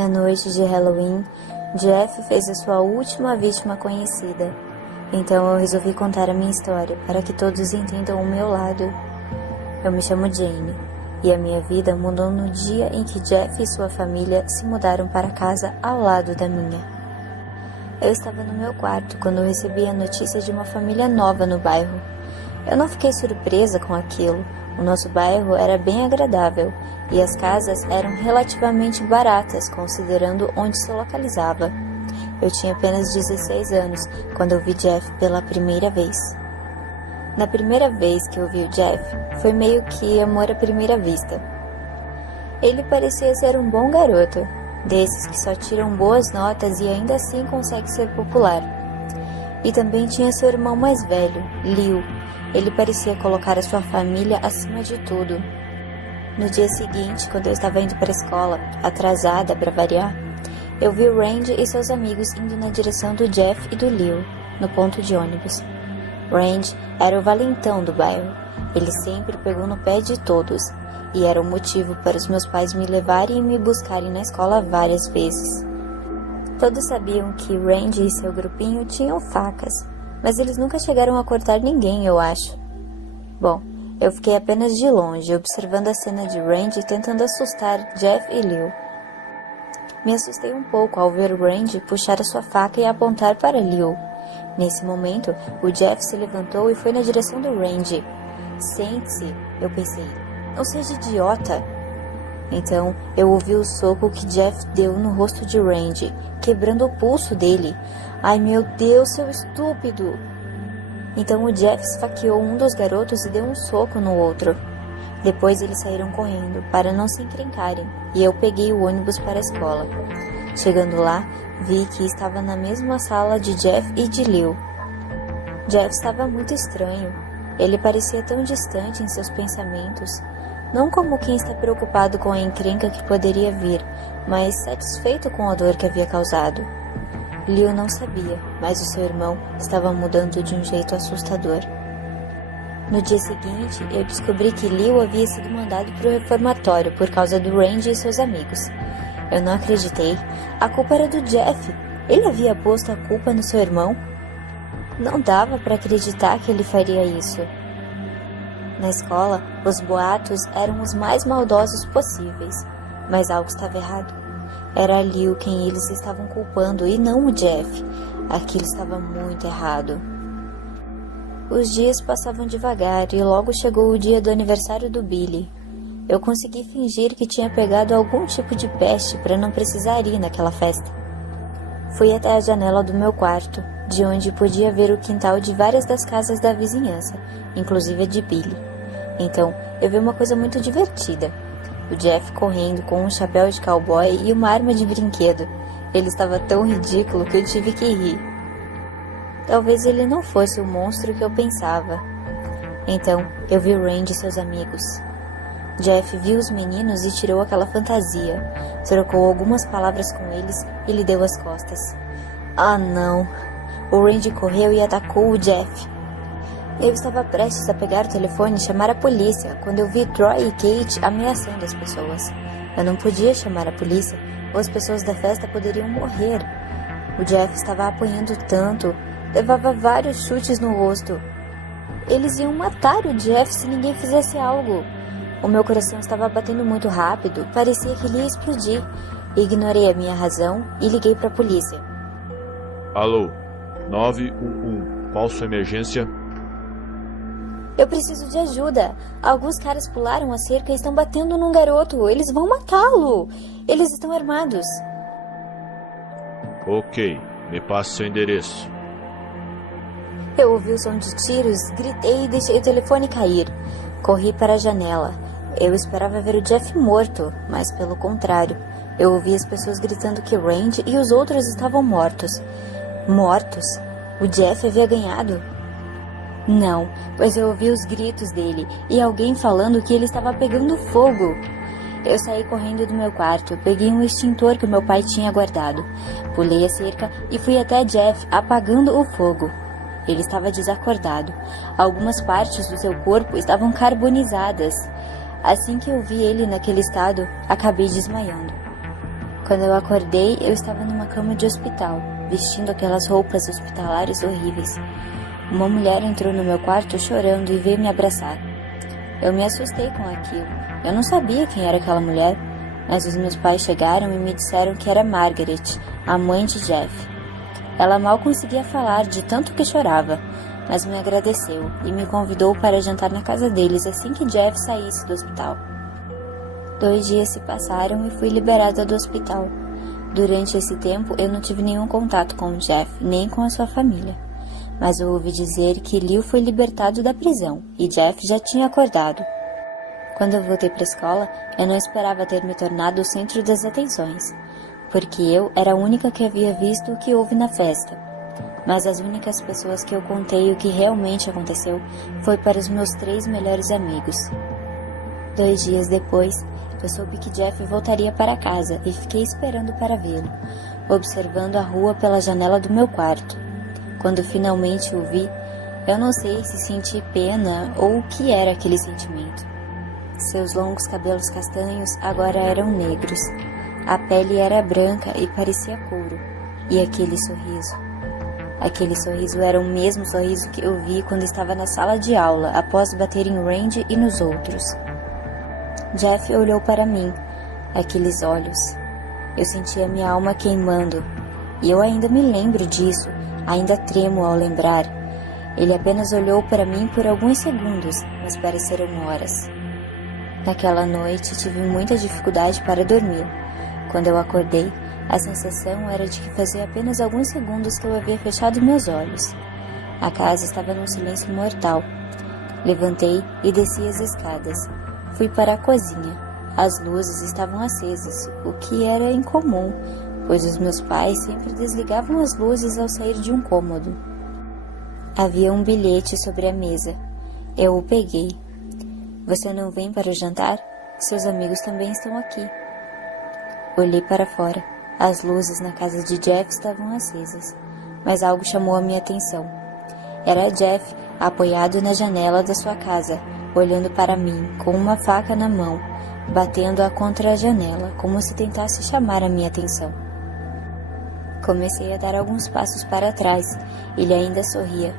Na noite de Halloween, Jeff fez a sua última vítima conhecida. Então eu resolvi contar a minha história para que todos entendam o meu lado. Eu me chamo Jane, e a minha vida mudou no dia em que Jeff e sua família se mudaram para a casa ao lado da minha. Eu estava no meu quarto quando eu recebi a notícia de uma família nova no bairro. Eu não fiquei surpresa com aquilo. O nosso bairro era bem agradável e as casas eram relativamente baratas, considerando onde se localizava. Eu tinha apenas 16 anos quando eu vi Jeff pela primeira vez. Na primeira vez que eu vi o Jeff, foi meio que amor à primeira vista. Ele parecia ser um bom garoto, desses que só tiram boas notas e ainda assim consegue ser popular. E também tinha seu irmão mais velho, Leo. Ele parecia colocar a sua família acima de tudo. No dia seguinte, quando eu estava indo para a escola, atrasada para variar, eu vi o Randy e seus amigos indo na direção do Jeff e do Leo, no ponto de ônibus. Randy era o valentão do bairro. Ele sempre pegou no pé de todos, e era o motivo para os meus pais me levarem e me buscarem na escola várias vezes. Todos sabiam que Randy e seu grupinho tinham facas, mas eles nunca chegaram a cortar ninguém, eu acho. Bom, eu fiquei apenas de longe, observando a cena de Randy tentando assustar Jeff e Leo. Me assustei um pouco ao ver Randy puxar a sua faca e apontar para Leo. Nesse momento, o Jeff se levantou e foi na direção do Randy. Sente-se, eu pensei. Não seja idiota. Então, eu ouvi o soco que Jeff deu no rosto de Randy, quebrando o pulso dele. Ai, meu Deus, seu estúpido! Então o Jeff esfaqueou um dos garotos e deu um soco no outro. Depois eles saíram correndo, para não se encrencarem, e eu peguei o ônibus para a escola. Chegando lá, vi que estava na mesma sala de Jeff e de Leo. Jeff estava muito estranho. Ele parecia tão distante em seus pensamentos, não como quem está preocupado com a encrenca que poderia vir, mas satisfeito com a dor que havia causado. Leo não sabia, mas o seu irmão estava mudando de um jeito assustador. No dia seguinte, eu descobri que Leo havia sido mandado para o reformatório por causa do Randy e seus amigos. Eu não acreditei. A culpa era do Jeff. Ele havia posto a culpa no seu irmão? Não dava para acreditar que ele faria isso. Na escola, os boatos eram os mais maldosos possíveis, mas algo estava errado. Era Leo quem eles estavam culpando e não o Jeff. Aquilo estava muito errado. Os dias passavam devagar e logo chegou o dia do aniversário do Billy. Eu consegui fingir que tinha pegado algum tipo de peste para não precisar ir naquela festa. Fui até a janela do meu quarto, de onde podia ver o quintal de várias das casas da vizinhança, inclusive a de Billy. Então, eu vi uma coisa muito divertida. O Jeff correndo com um chapéu de cowboy e uma arma de brinquedo. Ele estava tão ridículo que eu tive que rir. Talvez ele não fosse o monstro que eu pensava. Então, eu vi o Randy e seus amigos. Jeff viu os meninos e tirou aquela fantasia. Trocou algumas palavras com eles e lhe deu as costas. Ah, não! O Randy correu e atacou o Jeff. Eu estava prestes a pegar o telefone e chamar a polícia quando eu vi Troy e Kate ameaçando as pessoas. Eu não podia chamar a polícia, ou as pessoas da festa poderiam morrer. O Jeff estava apanhando tanto, levava vários chutes no rosto. Eles iam matar o Jeff se ninguém fizesse algo. O meu coração estava batendo muito rápido, parecia que ele ia explodir. Ignorei a minha razão e liguei para a polícia. Alô, 911, qual sua emergência? Eu preciso de ajuda. Alguns caras pularam a cerca e estão batendo num garoto. Eles vão matá-lo. Eles estão armados. Ok, me passe seu endereço. Eu ouvi o som de tiros, gritei e deixei o telefone cair. Corri para a janela. Eu esperava ver o Jeff morto, mas pelo contrário. Eu ouvi as pessoas gritando que Randy e os outros estavam mortos. Mortos? O Jeff havia ganhado? Não, pois eu ouvi os gritos dele e alguém falando que ele estava pegando fogo. Eu saí correndo do meu quarto, peguei um extintor que o meu pai tinha guardado. Pulei a cerca e fui até Jeff, apagando o fogo. Ele estava desacordado. Algumas partes do seu corpo estavam carbonizadas. Assim que eu vi ele naquele estado, acabei desmaiando. Quando eu acordei, eu estava numa cama de hospital, vestindo aquelas roupas hospitalares horríveis. Uma mulher entrou no meu quarto chorando e veio me abraçar. Eu me assustei com aquilo. Eu não sabia quem era aquela mulher, mas os meus pais chegaram e me disseram que era Margaret, a mãe de Jeff. Ela mal conseguia falar de tanto que chorava, mas me agradeceu e me convidou para jantar na casa deles assim que Jeff saísse do hospital. 2 dias se passaram e fui liberada do hospital. Durante esse tempo, eu não tive nenhum contato com o Jeff, nem com a sua família. Mas eu ouvi dizer que Leo foi libertado da prisão e Jeff já tinha acordado. Quando eu voltei para a escola, eu não esperava ter me tornado o centro das atenções, porque eu era a única que havia visto o que houve na festa. Mas as únicas pessoas que eu contei o que realmente aconteceu foi para os meus 3 melhores amigos. 2 dias depois, eu soube que Jeff voltaria para casa e fiquei esperando para vê-lo, observando a rua pela janela do meu quarto. Quando finalmente o vi, eu não sei se senti pena ou o que era aquele sentimento. Seus longos cabelos castanhos agora eram negros. A pele era branca e parecia couro. E aquele sorriso. Aquele sorriso era o mesmo sorriso que eu vi quando estava na sala de aula, após bater em Randy e nos outros. Jeff olhou para mim. Aqueles olhos. Eu sentia minha alma queimando. E eu ainda me lembro disso. Ainda tremo ao lembrar. Ele apenas olhou para mim por alguns segundos, mas pareceram horas. Naquela noite tive muita dificuldade para dormir. Quando eu acordei, a sensação era de que fazia apenas alguns segundos que eu havia fechado meus olhos. A casa estava num silêncio mortal. Levantei e desci as escadas. Fui para a cozinha. As luzes estavam acesas, o que era incomum, pois os meus pais sempre desligavam as luzes ao sair de um cômodo. Havia um bilhete sobre a mesa. Eu o peguei. Você não vem para o jantar? Seus amigos também estão aqui. Olhei para fora. As luzes na casa de Jeff estavam acesas, mas algo chamou a minha atenção. Era Jeff apoiado na janela da sua casa, olhando para mim, com uma faca na mão, batendo-a contra a janela, como se tentasse chamar a minha atenção. Comecei a dar alguns passos para trás. Ele ainda sorria.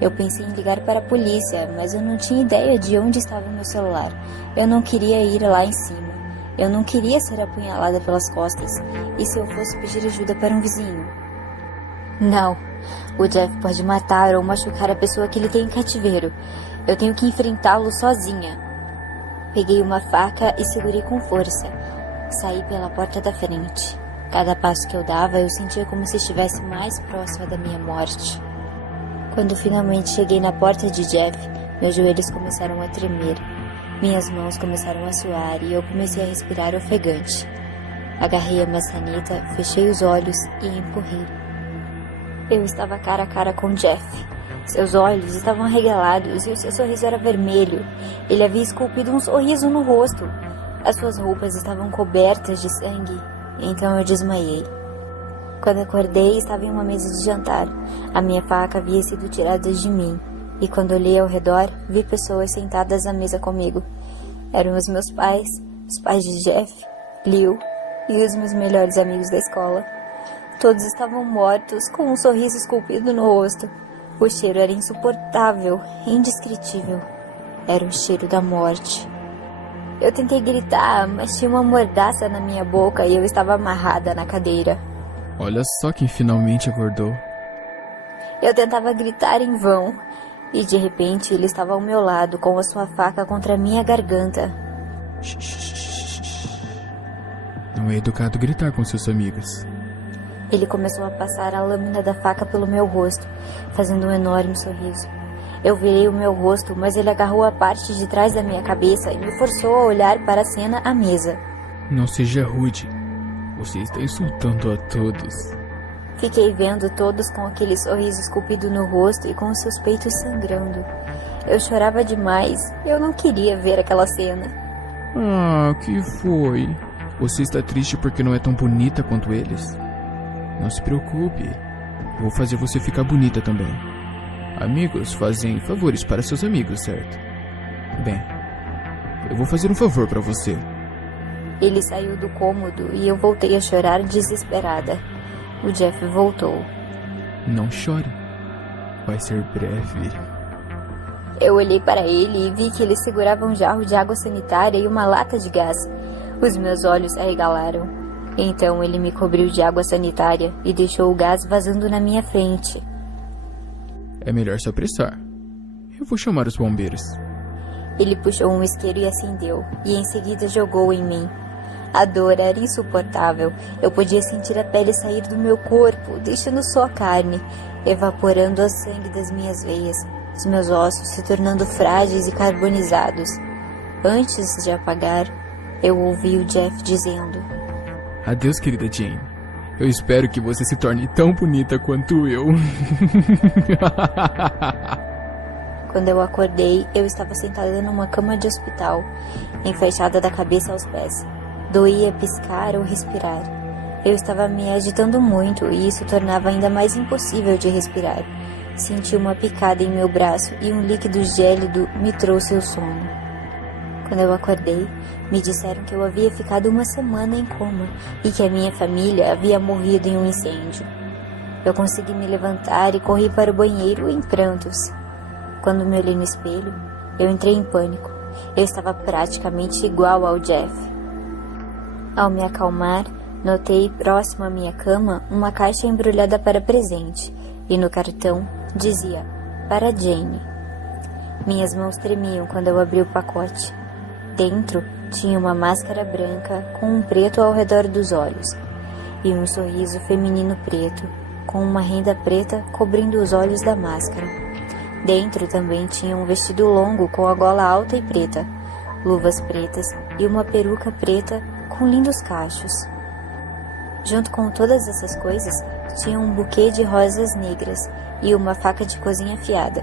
Eu pensei em ligar para a polícia, mas eu não tinha ideia de onde estava meu celular. Eu não queria ir lá em cima. Eu não queria ser apunhalada pelas costas. E se eu fosse pedir ajuda para um vizinho? Não. O Jeff pode matar ou machucar a pessoa que ele tem em cativeiro. Eu tenho que enfrentá-lo sozinha. Peguei uma faca e segurei com força. Saí pela porta da frente. Cada passo que eu dava, eu sentia como se estivesse mais próxima da minha morte. Quando finalmente cheguei na porta de Jeff, meus joelhos começaram a tremer. Minhas mãos começaram a suar e eu comecei a respirar ofegante. Agarrei a maçaneta, fechei os olhos e empurrei. Eu estava cara a cara com Jeff. Seus olhos estavam arregalados e o seu sorriso era vermelho. Ele havia esculpido um sorriso no rosto. As suas roupas estavam cobertas de sangue. Então eu desmaiei. Quando acordei, estava em uma mesa de jantar. A minha faca havia sido tirada de mim. E quando olhei ao redor, vi pessoas sentadas à mesa comigo. Eram os meus pais, os pais de Jeff, Leo e os meus melhores amigos da escola. Todos estavam mortos, com um sorriso esculpido no rosto. O cheiro era insuportável, indescritível. Era o cheiro da morte. Eu tentei gritar, mas tinha uma mordaça na minha boca e eu estava amarrada na cadeira. Olha só quem finalmente acordou. Eu tentava gritar em vão, e de repente ele estava ao meu lado, com a sua faca contra a minha garganta. Não é educado gritar com seus amigos. Ele começou a passar a lâmina da faca pelo meu rosto, fazendo um enorme sorriso. Eu virei o meu rosto, mas ele agarrou a parte de trás da minha cabeça e me forçou a olhar para a cena à mesa. Não seja rude. Você está insultando a todos. Fiquei vendo todos com aquele sorriso esculpido no rosto e com os seus peitos sangrando. Eu chorava demais. Eu não queria ver aquela cena. Ah, que foi? Você está triste porque não é tão bonita quanto eles? Não se preocupe. Eu vou fazer você ficar bonita também. Amigos fazem favores para seus amigos, certo? Bem, eu vou fazer um favor para você. Ele saiu do cômodo e eu voltei a chorar desesperada. O Jeff voltou. Não chore. Vai ser breve. Eu olhei para ele e vi que ele segurava um jarro de água sanitária e uma lata de gás. Os meus olhos arregalaram. Então ele me cobriu de água sanitária e deixou o gás vazando na minha frente. É melhor se apressar. Eu vou chamar os bombeiros. Ele puxou um isqueiro e acendeu, e em seguida jogou em mim. A dor era insuportável. Eu podia sentir a pele sair do meu corpo, deixando só a carne, evaporando o sangue das minhas veias, os meus ossos se tornando frágeis e carbonizados. Antes de apagar, eu ouvi o Jeff dizendo: Adeus, querida Jane. Eu espero que você se torne tão bonita quanto eu. Quando eu acordei, eu estava sentada numa cama de hospital, enfaixada da cabeça aos pés. Doía piscar ou respirar. Eu estava me agitando muito e isso tornava ainda mais impossível de respirar. Senti uma picada em meu braço e um líquido gélido me trouxe o sono. Quando eu acordei, me disseram que eu havia ficado uma semana em coma e que a minha família havia morrido em um incêndio. Eu consegui me levantar e corri para o banheiro em prantos. Quando me olhei no espelho, eu entrei em pânico. Eu estava praticamente igual ao Jeff. Ao me acalmar, notei próximo à minha cama uma caixa embrulhada para presente, e no cartão dizia: para Jane. Minhas mãos tremiam quando eu abri o pacote. Dentro tinha uma máscara branca com um preto ao redor dos olhos, e um sorriso feminino preto, com uma renda preta cobrindo os olhos da máscara. Dentro também tinha um vestido longo com a gola alta e preta, luvas pretas e uma peruca preta com lindos cachos. Junto com todas essas coisas, tinha um buquê de rosas negras e uma faca de cozinha afiada.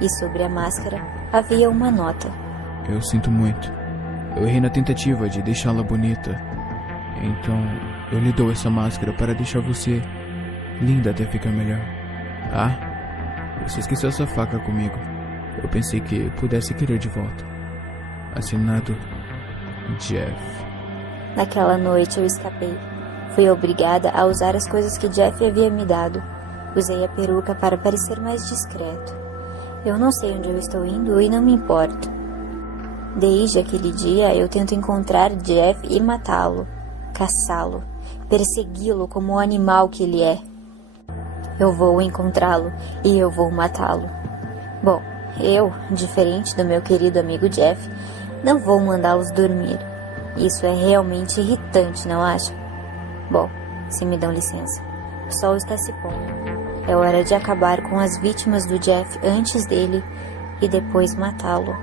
E sobre a máscara havia uma nota. Eu sinto muito. Eu errei na tentativa de deixá-la bonita. Então, eu lhe dou essa máscara para deixar você linda até ficar melhor. Ah, você esqueceu essa faca comigo. Eu pensei que pudesse querer de volta. Assinado, Jeff. Naquela noite eu escapei. Fui obrigada a usar as coisas que Jeff havia me dado. Usei a peruca para parecer mais discreto. Eu não sei onde eu estou indo e não me importo. Desde aquele dia eu tento encontrar Jeff e matá-lo, caçá-lo, persegui-lo como o animal que ele é. Eu vou encontrá-lo e eu vou matá-lo. Bom, eu, diferente do meu querido amigo Jeff, não vou mandá-los dormir. Isso é realmente irritante, não acha? Bom, se me dão licença. O sol está se pondo. É hora de acabar com as vítimas do Jeff antes dele e depois matá-lo.